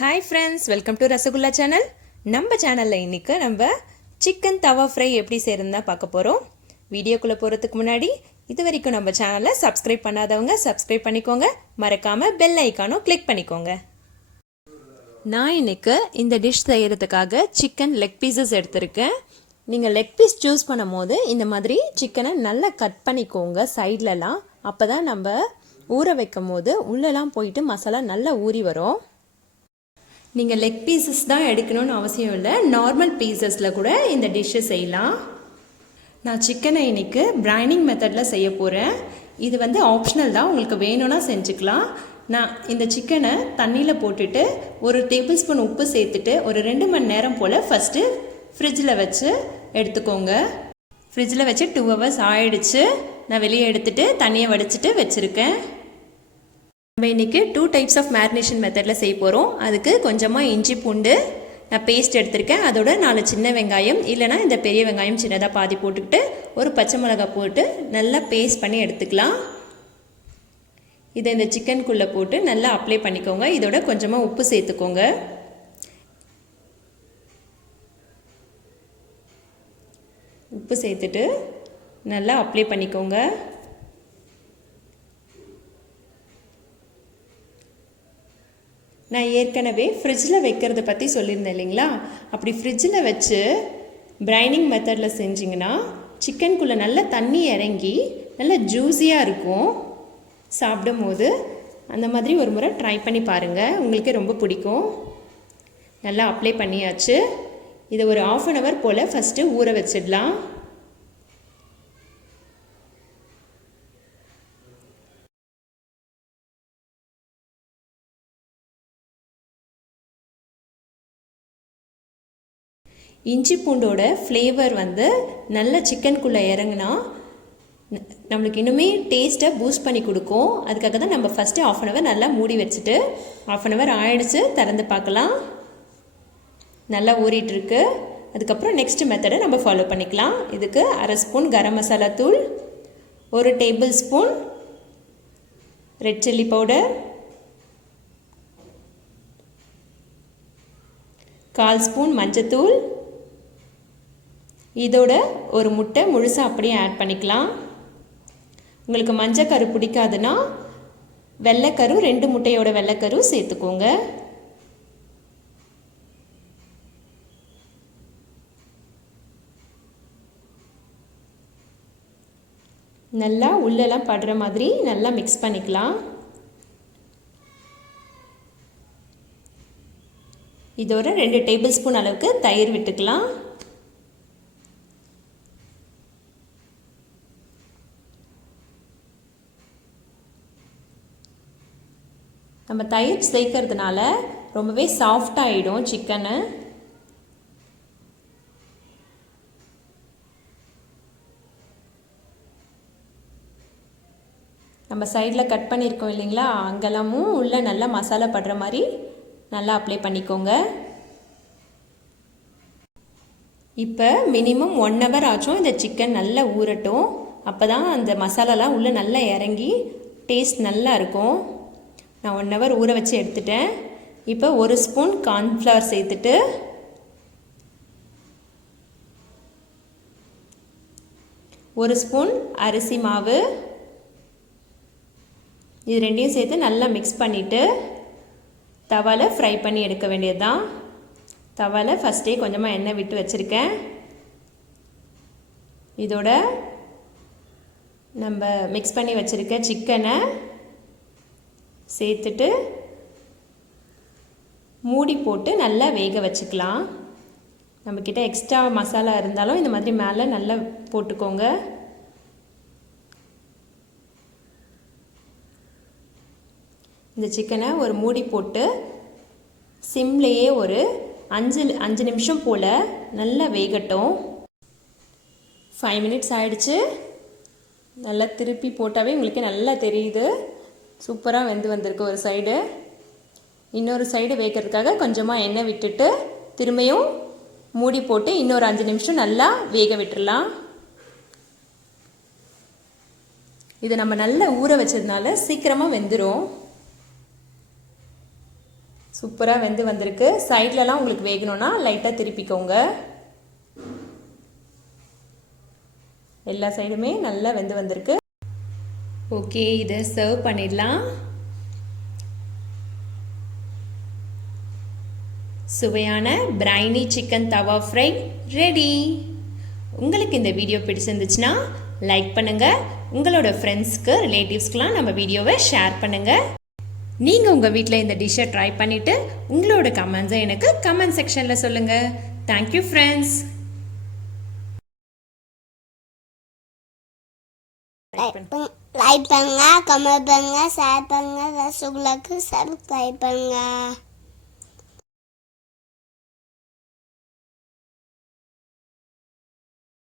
Hi friends, welcome to Rasgulla channel. நம்ம சேனல்ல இன்னைக்கு நம்ம chicken tawa fry எப்படி செய்யறதுன்னு பார்க்க போறோம். வீடியோக்குள்ள போறதுக்கு முன்னாடி இதுவரைக்கும் நம்ம சேனலை subscribe பண்ணாதவங்க subscribe பண்ணிக்கோங்க. மறக்காம bell ஐகானும் click பண்ணிக்கோங்க. நான் இன்னைக்கு இந்த டிஷ் செய்யறதுக்காக chicken leg pieces எடுத்துர்க்கேன். நீங்க leg piece choose பண்ணும்போது இந்த மாதிரி chicken-ஐ நல்லா கட் பண்ணிக்கோங்க சைடுலலாம். அப்பதான் நம்ம ஊற வைக்கும்போது உள்ளலாம் போயிட்டு மசாலா நல்லா ஊறி வரும். நீங்கள் லெக் பீசஸ் தான் எடுக்கணும்னு அவசியம் இல்லை, நார்மல் பீசஸில் கூட இந்த டிஷ்ஷை செய்யலாம். நான் சிக்கனை இன்னைக்கு பிரைனிங் மெத்தடில் செய்ய போகிறேன். இது வந்து ஆப்ஷனல் தான், உங்களுக்கு வேணும்னா செஞ்சுக்கலாம். நான் இந்த சிக்கனை தண்ணியில் போட்டுட்டு ஒரு டேபிள் ஸ்பூன் உப்பு சேர்த்துட்டு ஒரு 2 மணி நேரம் போல் ஃபஸ்ட்டு ஃப்ரிட்ஜில் வச்சு எடுத்துக்கோங்க. ஃப்ரிட்ஜில் வச்சு 2 hours ஆயிடுச்சு. நான் வெளியே எடுத்துகிட்டு தண்ணியை வடிச்சிட்டு வச்சுருக்கேன். நம்ம இன்றைக்கி 2 types ஆஃப் மேரினேஷன் மெத்தடில் செய்ய போகிறோம். அதுக்கு கொஞ்சமாக இஞ்சி பூண்டு நான் பேஸ்ட் எடுத்திருக்கேன். அதோட 4 சின்ன வெங்காயம், இல்லைனா இந்த பெரிய வெங்காயம் சின்னதாக பாதி போட்டுக்கிட்டு ஒரு பச்சை மிளகாய் போட்டு நல்லா பேஸ்ட் பண்ணி எடுத்துக்கலாம். இதை இந்த சிக்கனுக்குள்ளே போட்டு நல்லா அப்ளை பண்ணிக்கோங்க. இதோட கொஞ்சமாக உப்பு சேர்த்துக்கோங்க. உப்பு சேர்த்துட்டு நல்லா அப்ளை பண்ணிக்கோங்க. நான் ஏற்கனவே ஃப்ரிட்ஜில் வைக்கிறத பற்றி சொல்லியிருந்தேன் இல்லைங்களா? அப்படி ஃப்ரிட்ஜில் வச்சு பிரைனிங் மெத்தடில் செஞ்சிங்கன்னா சிக்கனுக்குள்ளே நல்லா தண்ணி இறங்கி நல்லா ஜூஸியாக இருக்கும். சாப்பிடும் போது அந்த மாதிரி ஒரு முறை ட்ரை பண்ணி பாருங்கள், உங்களுக்கு ரொம்ப பிடிக்கும். நல்லா அப்ளை பண்ணியாச்சு. இதை ஒரு 1/2 hour போல் ஃபஸ்ட்டு ஊற வச்சிடலாம். இஞ்சி பூண்டோட ஃப்ளேவர் வந்து நல்ல சிக்கனுக்குள்ளே இறங்குனா நம்மளுக்கு இன்னுமே டேஸ்ட்டை பூஸ்ட் பண்ணி கொடுக்கும். அதுக்காக தான் நம்ம ஃபஸ்ட்டு 1/2 hour நல்லா மூடி வச்சுட்டு 1/2 hour ஆயிடுச்சு, திறந்து பார்க்கலாம். நல்லா ஊறிட்டுருக்கு. அதுக்கப்புறம் நெக்ஸ்ட் மெத்தடை நம்ம ஃபாலோ பண்ணிக்கலாம். இதுக்கு 1/2 ஸ்பூன் கரம் மசாலா தூள், 1 table spoon red chilli powder, 1/4 spoon மஞ்சத்தூள், இதோட ஒரு முட்டை முழுசாக அப்படியே ஆட் பண்ணிக்கலாம். உங்களுக்கு மஞ்சக்கரு பிடிக்காதுன்னா வெள்ளைக்கரு 2 முட்டையோட வெள்ளைக்கரு சேர்த்துக்கோங்க. நல்லா உள்ளெல்லாம் படுற மாதிரி நல்லா மிக்ஸ் பண்ணிக்கலாம். இதோட 2 டேபிள் ஸ்பூன் அளவுக்கு தயிர் விட்டுக்கலாம். நம்ம தயிர் சேர்க்கறதுனால ரொம்பவே சாஃப்டாகிடும் சிக்கனு. நம்ம சைடில் கட் பண்ணியிருக்கோம் இல்லைங்களா, அங்கெல்லாமும் உள்ளே நல்லா மசாலா படுற மாதிரி நல்லா அப்ளை பண்ணிக்கோங்க. இப்போ மினிமம் 1 hour ஆச்சும் இந்த சிக்கன் நல்லா ஊறட்டும். அப்போ தான் அந்த மசாலாலாம் உள்ளே நல்லா இறங்கி டேஸ்ட் நல்லா இருக்கும். நான் 1 hour ஊற வச்சு எடுத்துட்டேன். இப்போ 1 ஸ்பூன் கார்ன்ஃப்ளவர் சேர்த்துட்டு 1 ஸ்பூன் அரிசி மாவு, இது ரெண்டையும் சேர்த்து நல்லா மிக்ஸ் பண்ணிவிட்டு தவாவில் ஃப்ரை பண்ணி எடுக்க வேண்டியது தான். தவாவில் ஃபஸ்ட்டே கொஞ்சமாக எண்ணெய் விட்டு வச்சுருக்கேன். இதோட நம்ம மிக்ஸ் பண்ணி வச்சுருக்க சிக்கனை சேர்த்துட்டு மூடி போட்டு நல்லா வேக வச்சுக்கலாம். நம்மக்கிட்ட எக்ஸ்ட்ரா மசாலா இருந்தாலும் இந்த மாதிரி மேலே நல்லா போட்டுக்கோங்க. இந்த சிக்கனை ஒரு மூடி போட்டு சிம்லேயே ஒரு 5 நிமிஷம் போல் நல்லா வேகட்டும். 5 minutes ஆயிடுச்சு. நல்லா திருப்பி போட்டாவே உங்களுக்கு நல்லா தெரியுது, சூப்பராக வெந்து வந்திருக்கு. ஒரு சைடு, இன்னொரு சைடு வேகிறதுக்காக கொஞ்சமாக எண்ணெய் விட்டுட்டு திரும்பியும் மூடி போட்டு இன்னொரு 5 நிமிஷம் நல்லா வேக விட்டுடலாம். இது நம்ம நல்லா ஊற வச்சதுனால சீக்கிரமாக வெந்துடும். சூப்பராக வெந்து வந்திருக்கு. சைட்லலாம் உங்களுக்கு வேகணும்னா லைட்டாக திருப்பிக்கோங்க. எல்லா சைடுமே நல்லா வெந்து வந்திருக்கு. ஓகே, இதை சர்வ் பண்ணிடலாம். சுவையான பிரைனி சிக்கன் தவா ஃப்ரை ரெடி. உங்களுக்கு இந்த வீடியோ பிடிச்சிருந்துச்சுன்னா லைக் பண்ணுங்கள். உங்களோட ஃப்ரெண்ட்ஸ்க்கு ரிலேட்டிவ்ஸ்க்கெலாம் நம்ம வீடியோவை ஷேர் பண்ணுங்கள். நீங்கள் உங்கள் வீட்டில் இந்த டிஷ்ஷை ட்ரை பண்ணிவிட்டு உங்களோட கமெண்ட்ஸை எனக்கு கமெண்ட் செக்ஷனில் சொல்லுங்கள். Thank you friends. லைக் பண்ணுங்க, கமெண்ட் பண்ணுங்க, ஷேர் பண்ணுங்க, ரசகுல்லாக்கு சப்ஸ்கிரைப் பண்ணுங்க.